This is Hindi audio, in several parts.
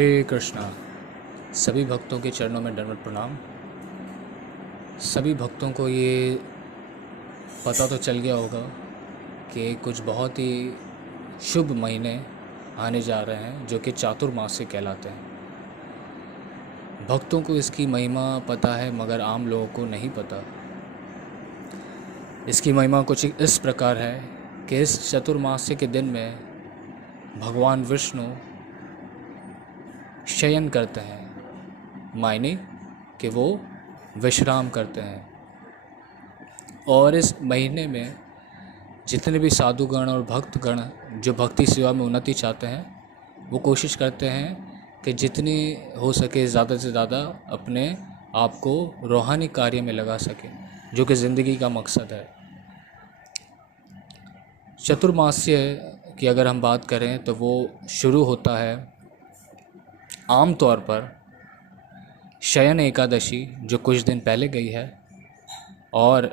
हरे कृष्णा। सभी भक्तों के चरणों में दंडवत प्रणाम। सभी भक्तों को ये पता तो चल गया होगा कि कुछ बहुत ही शुभ महीने आने जा रहे हैं जो कि चातुर्मास्य कहलाते हैं। भक्तों को इसकी महिमा पता है मगर आम लोगों को नहीं पता। इसकी महिमा कुछ इस प्रकार है कि इस चतुर्मास्य के दिन में भगवान विष्णु शयन करते हैं, मायने कि वो विश्राम करते हैं। और इस महीने में जितने भी साधुगण और भक्तगण जो भक्ति सेवा में उन्नति चाहते हैं वो कोशिश करते हैं कि जितनी हो सके ज़्यादा से ज़्यादा अपने आप को रूहानी कार्य में लगा सकें, जो कि ज़िंदगी का मकसद है। चतुर्मास्य की अगर हम बात करें तो वो शुरू होता है आम तौर पर शयन एकादशी जो कुछ दिन पहले गई है, और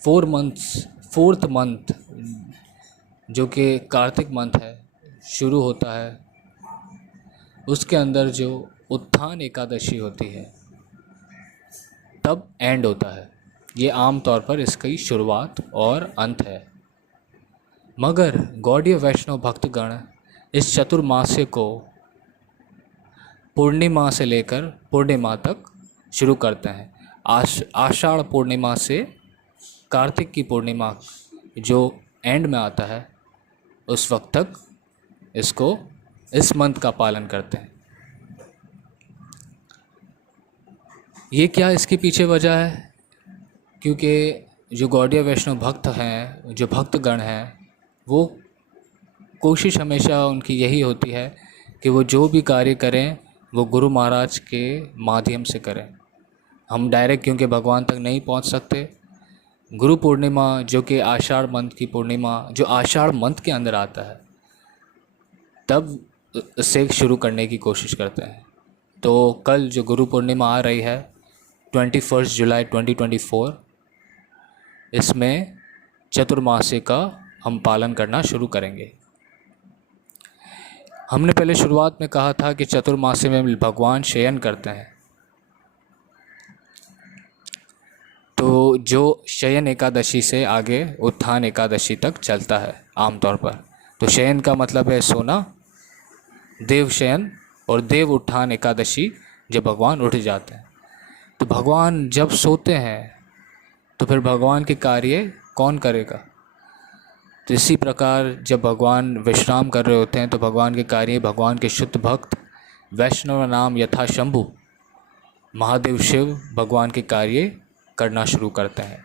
4th मंथ जो कि कार्तिक मंथ है शुरू होता है। उसके अंदर जो उत्थान एकादशी होती है तब एंड होता है। ये आम तौर पर इसकी शुरुआत और अंत है। मगर गौड़ीय वैष्णव भक्तगण इस चतुर्मास्य को पूर्णिमा से लेकर पूर्णिमा तक शुरू करते हैं। आषाढ़ पूर्णिमा से कार्तिक की पूर्णिमा जो एंड में आता है उस वक्त तक इस मंथ का पालन करते हैं। ये क्या इसके पीछे वजह है? क्योंकि जो गौड़ीय वैष्णव भक्त हैं, जो भक्तगण हैं, वो कोशिश हमेशा उनकी यही होती है कि वो जो भी कार्य करें वो गुरु महाराज के माध्यम से करें। हम डायरेक्ट क्योंकि भगवान तक नहीं पहुंच सकते, गुरु पूर्णिमा जो कि आषाढ़ मंथ की पूर्णिमा जो आषाढ़ मंथ के अंदर आता है तब से शुरू करने की कोशिश करते हैं। तो कल जो गुरु पूर्णिमा आ रही है 21 जुलाई 2024, इसमें चतुर्मास्य का हम पालन करना शुरू करेंगे। हमने पहले शुरुआत में कहा था कि चतुर्मास्य में भगवान शयन करते हैं, तो जो शयन एकादशी से आगे उत्थान एकादशी तक चलता है आमतौर पर। तो शयन का मतलब है सोना, देव शयन, और देव उत्थान एकादशी जब भगवान उठ जाते हैं। तो भगवान जब सोते हैं तो फिर भगवान के कार्य कौन करेगा? तो इसी प्रकार जब भगवान विश्राम कर रहे होते हैं तो भगवान के कार्य भगवान के शुद्ध भक्त वैष्णव नाम यथा शंभु महादेव शिव भगवान के कार्य करना शुरू करते हैं।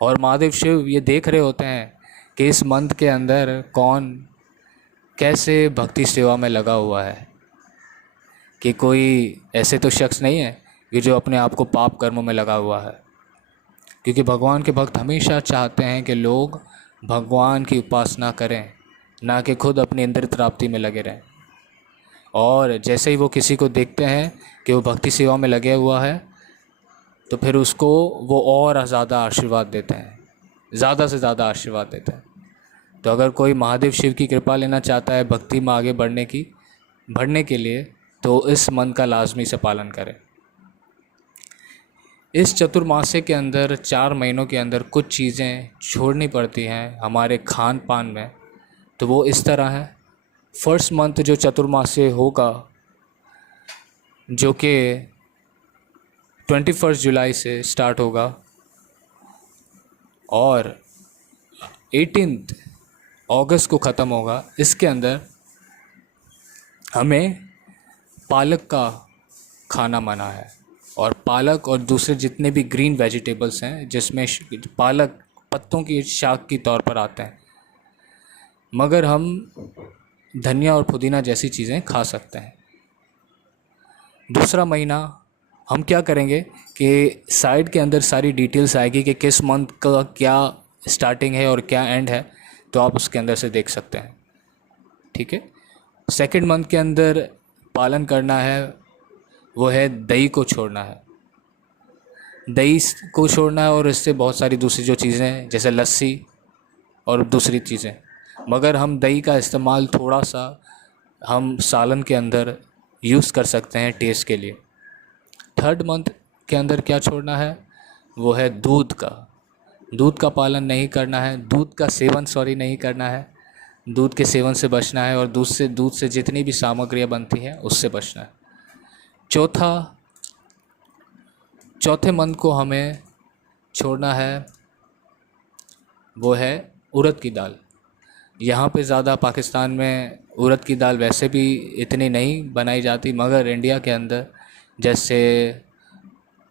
और महादेव शिव ये देख रहे होते हैं कि इस मंथ के अंदर कौन कैसे भक्ति सेवा में लगा हुआ है, कि कोई ऐसे तो शख्स नहीं है कि जो अपने आप को पाप कर्मों में लगा हुआ है। क्योंकि भगवान के भक्त हमेशा चाहते हैं कि लोग भगवान की उपासना करें, ना कि खुद अपनी इंद्रिय प्राप्ति में लगे रहें। और जैसे ही वो किसी को देखते हैं कि वो भक्ति सेवा में लगे हुआ है तो फिर उसको वो और ज़्यादा आशीर्वाद देते हैं, ज़्यादा से ज़्यादा आशीर्वाद देते हैं। तो अगर कोई महादेव शिव की कृपा लेना चाहता है भक्ति में आगे बढ़ने के लिए, तो इस मंत्र का लाजमी से पालन करें। इस चतुर्मास्य के अंदर 4 महीनों के अंदर कुछ चीज़ें छोड़नी पड़ती हैं हमारे खान पान में। तो वो इस तरह है। फर्स्ट मंथ जो चतुर्मास्य होगा जो कि 21 जुलाई से स्टार्ट होगा और 18 अगस्त को ख़त्म होगा, इसके अंदर हमें पालक का खाना मना है। और पालक और दूसरे जितने भी ग्रीन वेजिटेबल्स हैं जिसमें पालक पत्तों की शाक की तौर पर आते हैं, मगर हम धनिया और पुदीना जैसी चीज़ें खा सकते हैं। दूसरा महीना हम क्या करेंगे कि साइड के अंदर सारी डिटेल्स आएगी कि किस मंथ का क्या स्टार्टिंग है और क्या एंड है, तो आप उसके अंदर से देख सकते हैं। ठीक है। सेकंड मंथ के अंदर पालन करना है वो है दही को छोड़ना है। दही को छोड़ना है और इससे बहुत सारी दूसरी जो चीज़ें हैं जैसे लस्सी और दूसरी चीज़ें, मगर हम दही का इस्तेमाल थोड़ा सा हम सालन के अंदर यूज़ कर सकते हैं टेस्ट के लिए। थर्ड मंथ के अंदर क्या छोड़ना है, वो है दूध का पालन नहीं करना है, दूध का सेवन नहीं करना है, दूध के सेवन से बचना है और दूध से जितनी भी सामग्रियाँ बनती हैं उससे बचना है। चौथे मंथ को हमें छोड़ना है, वो है उड़द की दाल। यहाँ पे ज़्यादा पाकिस्तान में उड़द की दाल वैसे भी इतनी नहीं बनाई जाती, मगर इंडिया के अंदर जैसे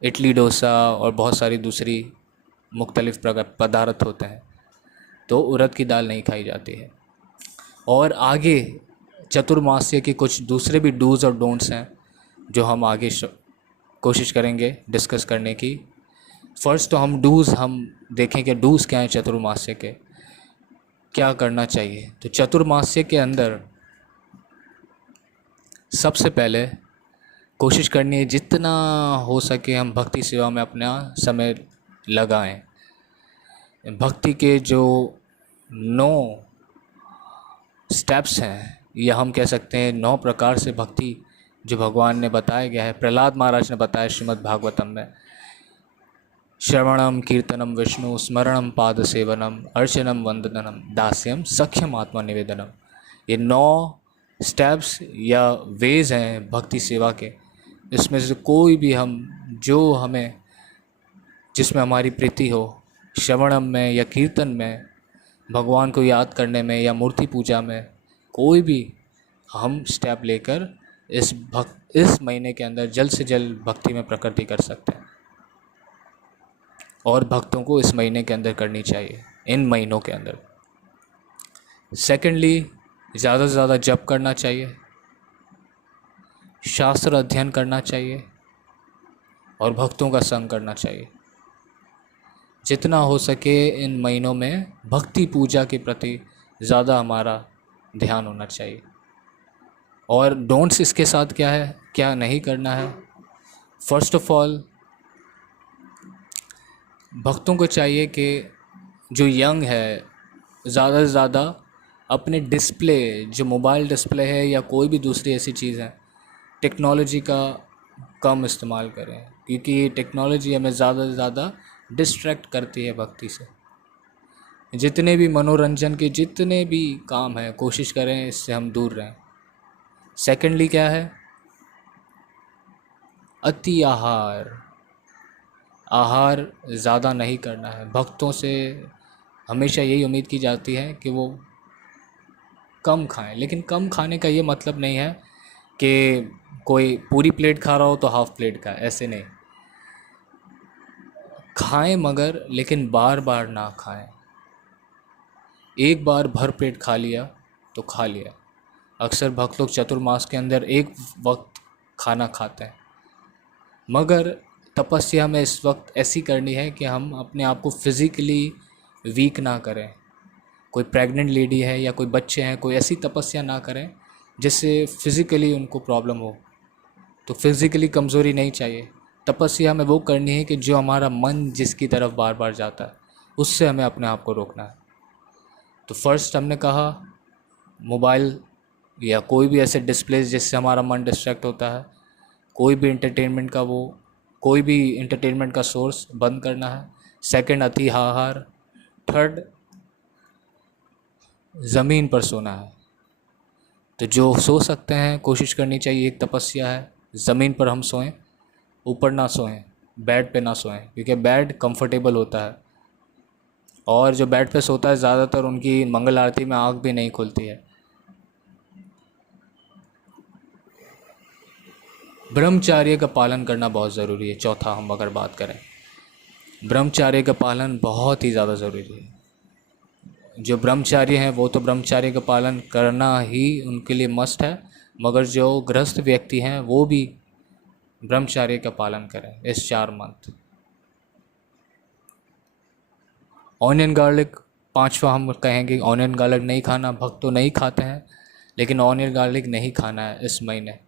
इडली डोसा और बहुत सारी दूसरी मुख्तलिफ़ पदार्थ होते हैं, तो उड़द की दाल नहीं खाई जाती है। और आगे चतुर्मास्य के कुछ दूसरे भी डूज़ और डोंट्स हैं जो हम आगे कोशिश करेंगे डिस्कस करने की। फ़र्स्ट तो हम देखेंगे डूज़ क्या हैं चतुर्मास्य के, क्या करना चाहिए। तो चतुर्मास्य के अंदर सबसे पहले कोशिश करनी है जितना हो सके हम भक्ति सेवा में अपना समय लगाएं। भक्ति के जो 9 स्टेप्स हैं, या हम कह सकते हैं 9 प्रकार से भक्ति जो भगवान ने बताया गया है, प्रहलाद महाराज ने बताया श्रीमद् भागवतम में। श्रवणम कीर्तनम विष्णु स्मरणम पाद सेवनम अर्चनम वंदनम दास्यम सख्यम आत्मा निवेदनम। ये 9 स्टेप्स या वेज हैं भक्ति सेवा के। इसमें से कोई भी जिसमें हमारी प्रीति हो, श्रवणम में या कीर्तन में, भगवान को याद करने में या मूर्ति पूजा में, कोई भी हम स्टेप लेकर इस महीने के अंदर जल्द से जल्द भक्ति में प्रकृति कर सकते हैं। और भक्तों को इस महीने के अंदर करनी चाहिए, इन महीनों के अंदर। सेकेंडली, ज़्यादा से ज़्यादा जप करना चाहिए, शास्त्र अध्ययन करना चाहिए और भक्तों का संग करना चाहिए। जितना हो सके इन महीनों में भक्ति पूजा के प्रति ज़्यादा हमारा ध्यान होना चाहिए। और डोंट्स इसके साथ क्या है, क्या नहीं करना है। फर्स्ट ऑफ ऑल, भक्तों को चाहिए कि जो यंग है ज़्यादा से ज़्यादा अपने डिस्प्ले, जो मोबाइल डिस्प्ले है या कोई भी दूसरी ऐसी चीज़ है, टेक्नोलॉजी का कम इस्तेमाल करें, क्योंकि टेक्नोलॉजी हमें ज़्यादा से ज़्यादा डिस्ट्रैक्ट करती है भक्ति से। जितने भी मनोरंजन के जितने भी काम हैं, कोशिश करें इससे हम दूर रहें। सेकेंडली क्या है, अति आहार ज़्यादा नहीं करना है। भक्तों से हमेशा यही उम्मीद की जाती है कि वो कम खाएं, लेकिन कम खाने का ये मतलब नहीं है कि कोई पूरी प्लेट खा रहा हो तो हाफ़ प्लेट का, ऐसे नहीं। खाएं मगर, लेकिन बार बार ना खाएं। एक बार भर पेट खा लिया तो खा लिया। अक्सर भक्त लोग चतुर्मास के अंदर एक वक्त खाना खाते हैं, मगर तपस्या में इस वक्त ऐसी करनी है कि हम अपने आप को फिज़िकली वीक ना करें। कोई प्रेग्नेंट लेडी है या कोई बच्चे हैं, कोई ऐसी तपस्या ना करें जिससे फिज़िकली उनको प्रॉब्लम हो। तो फिज़िकली कमज़ोरी नहीं चाहिए। तपस्या में वो करनी है कि जो हमारा मन जिसकी तरफ बार बार जाता है, उससे हमें अपने आप को रोकना है। तो फर्स्ट हमने कहा, मोबाइल या कोई भी ऐसे डिस्प्लेस जिससे हमारा मन डिस्ट्रैक्ट होता है, कोई भी इंटरटेनमेंट का सोर्स बंद करना है। सेकंड, अति आहार। थर्ड, ज़मीन पर सोना है। तो जो सो सकते हैं कोशिश करनी चाहिए, एक तपस्या है, ज़मीन पर हम सोएं, ऊपर ना सोएं, बेड पे ना सोएं, क्योंकि बेड कंफर्टेबल होता है और जो बेड पे सोता है ज़्यादातर उनकी मंगल आरती में आँख भी नहीं खुलती है। ब्रह्मचर्य का पालन करना बहुत ज़रूरी है। चौथा हम अगर बात करें, ब्रह्मचर्य का पालन बहुत ही ज़्यादा ज़रूरी है। जो ब्रह्मचारी हैं वो तो ब्रह्मचर्य का पालन करना ही उनके लिए मस्ट है, मगर जो गृहस्थ व्यक्ति हैं वो भी ब्रह्मचर्य का पालन करें इस 4 मंथ। ऑनियन गार्लिक, 5वां हम कहेंगे, ऑनियन गार्लिक नहीं खाना। भक्त तो नहीं खाते हैं, लेकिन ऑनियन गार्लिक नहीं खाना है इस महीने।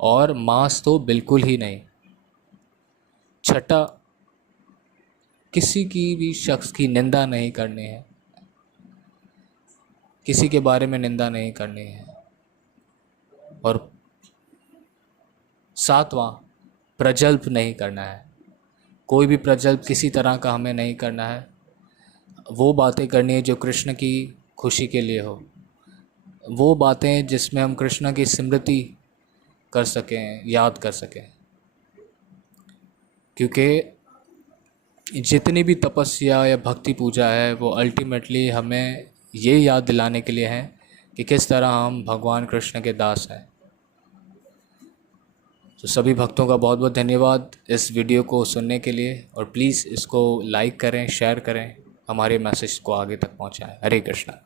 और मांस तो बिल्कुल ही नहीं। छठा, किसी की भी शख्स की निंदा नहीं करनी है, किसी के बारे में निंदा नहीं करनी है। और सातवां, प्रजल्प नहीं करना है। कोई भी प्रजल्प किसी तरह का हमें नहीं करना है। वो बातें करनी है जो कृष्ण की खुशी के लिए हो, वो बातें जिसमें हम कृष्ण की स्मृति कर सकें, याद कर सकें। क्योंकि जितनी भी तपस्या या भक्ति पूजा है वो अल्टीमेटली हमें ये याद दिलाने के लिए है कि किस तरह हम भगवान कृष्ण के दास हैं। तो सभी भक्तों का बहुत बहुत धन्यवाद इस वीडियो को सुनने के लिए, और प्लीज़ इसको लाइक करें, शेयर करें, हमारे मैसेज को आगे तक पहुंचाएं। हरे कृष्णा।